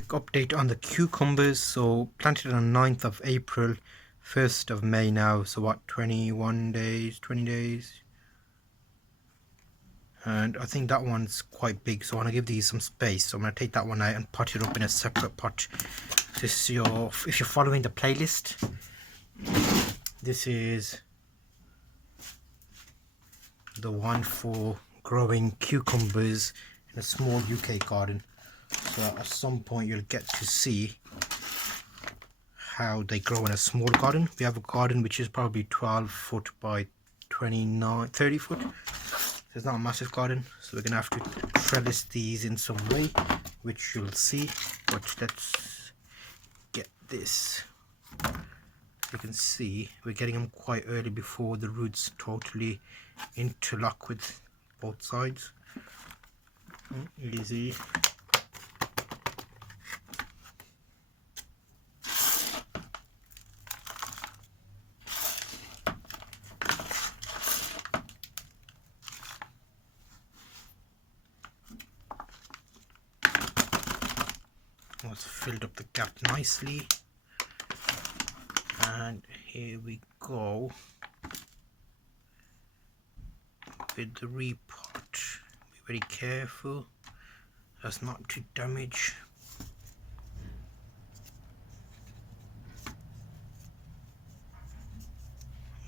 Quick update on the cucumbers. So planted on 9th of April, 1st of May now, so what, 21 days, 20 days? And I think that one's quite big, so I want to give these some space. So I'm going to take that one out and pot it up in a separate pot. This is your, if you're following the playlist, this is the one for growing cucumbers in a small UK garden. So at some point you'll get to see how they grow in a small garden. We have a garden which is probably 12 foot by 30 foot. So it's not a massive garden, so we're gonna have to trellis these in some way, which you'll see. But let's get this. You can see we're getting them quite early before the roots totally interlock with both sides. Easy. Let's filled up the gap nicely, and here we go with the repot. Be very careful as not to damage.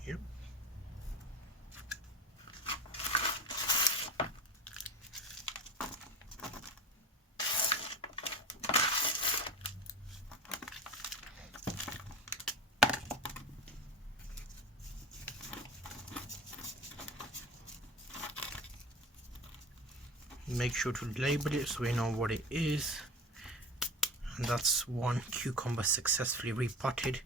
Yep. Make sure to label it so we know what it is. And that's one cucumber successfully repotted.